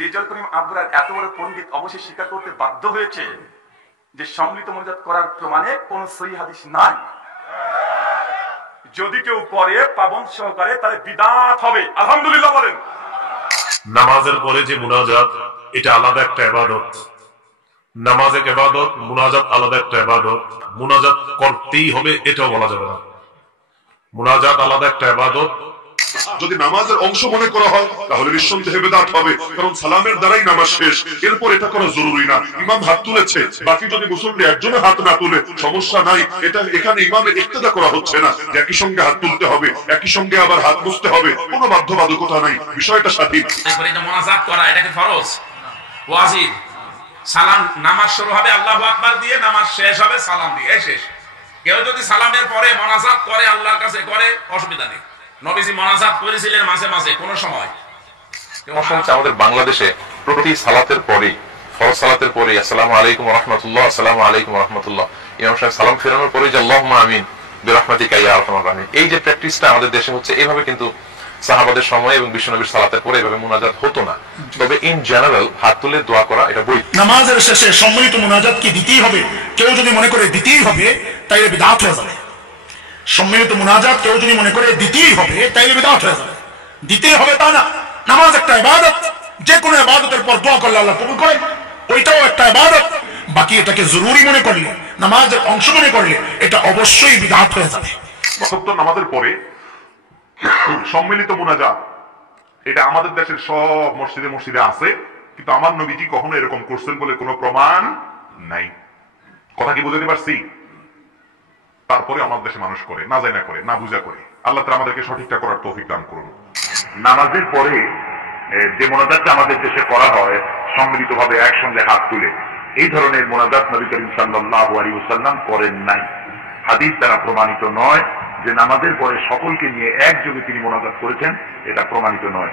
রেজাউল করিম আব্দুল্লাহ এত বড় পণ্ডিত অবশ্যই স্বীকার করতে বাধ্য হয়েছে যে সম্মিলিত মোনাজাত করার প্রমাণে কোন সহিহ হাদিস নাই। যদি কেউ করে পাবন সহকারে তাহলে বিদআত হবে। আলহামদুলিল্লাহ বলেন। নামাজের পরে যে মুনাজাত, এটা আলাদা একটা ইবাদত। নামাজ এক ইবাদত, মুনাজাত আলাদা একটা ইবাদত। মুনাজাত করতেই হবে এটাও বলা যাবে না। মুনাজাত আলাদা একটা ইবাদত। যদি নামাজের অংশ মনে করা হয় তাহলে নিঃসন্দেহে বিদআত হবে, কারণ সালামের দ্বারাই নামাজ শেষ। এরপর এটা করা জরুরি না। ইমাম হাত তুলেছে, বাকি যদি মুসল্লি একজনে হাত না তুলে সমস্যা নাই। এটা এখানে ইমামের ইক্তেদা করা হচ্ছে না যে একই সঙ্গে হাত তুলতে হবে, একই সঙ্গে আবার হাত মুছতে হবে, কোনো বাধ্যবাধকতা নাই। বিষয়টা স্বাধীন। মুনাজাত করা এটা কি ফরজ? ওয়াজিব। সালাম, নামাজ শুরু হবে আল্লাহু আকবার দিয়ে, নামাজ শেষ হবে সালাম দিয়ে, শেষ। কেউ যদি সালামের পরে মুনাজাত করে আল্লাহর কাছে করে, অসুবিধা নেই। নবীজি মুনাজাত করেছিলেন মাঝে মাঝে কোন সময়। আমাদের বাংলাদেশে প্রতি সালাতের পরে, ফরজ সালাতের পরে আসসালামু আলাইকুম ওয়া রাহমাতুল্লাহ, আসসালামু আলাইকুম ওয়া রাহমাতুল্লাহ, ইমাম সাহেব সালাম ফেরানোর পরে যে আল্লাহুম্মা আমিন বিরহমাতিকা ইয়া আরহামার রাহিমিন, এই যে প্র্যাকটিসটা আমাদের দেশে হচ্ছে, এইভাবে কিন্তু সাহাবাদের সময় এবং বিশ্বনবীর সালাতের পরে এভাবে মুনাজাত হতো না। তবে ইন জেনারেল হাত তুলে দোয়া করা এটা বৈধ। নামাজের শেষে সম্মিলিত মুনাজাত কি দিতেই হবে? কেউ যদি মনে করে দিতেই হবে তাইলে বিদআত হয়ে যাবে। সম্মিলিত মুনাজাত কেউ যদি মনে করে দিতেই হবে তাইলে বিদআত হয়ে যাবে। দিতেই হবে তা না। নামাজ একটা ইবাদত, যে কোনো ইবাদতের পর দোয়া করলে আল্লাহ কবুল করেন, ওইটাও একটা ইবাদত। বাকি এটাকে জরুরি মনে করলে, নামাজের অংশ মনে করলে এটা অবশ্যই বিদআত হয়ে যাবে। নামাজের পরে সম্মিলিত মুনাজাত এটা আমাদের দেশের সব মসজিদে মসজিদে আছে, কিন্তু আমার নবীজি কখনো এরকম করছেন বলে কোনো প্রমাণ নাই। কথা কি বুঝতে পারছি? তারপরে আমাদের দেশে মানুষ করে, না জানা করে, না বুঝা করে। আল্লাহ তাআলা আমাদেরকে সঠিকটা করার তৌফিক দান করুন। নামাজের পরে যে মোনাজাতটা আমাদের দেশে করা হয় সম্মিলিতভাবে একসঙ্গে হাত তুলে, এই ধরনের মোনাজাত নবী করিম সাল্লাল্লাহু আলাইহি ওয়াসাল্লাম করেন নাই। হাদিস দ্বারা প্রমাণিত নয় যে নামাজের পরে সকলকে নিয়ে একযোগে তিনি মোনাজাত করেছেন, এটা প্রমাণিত নয়।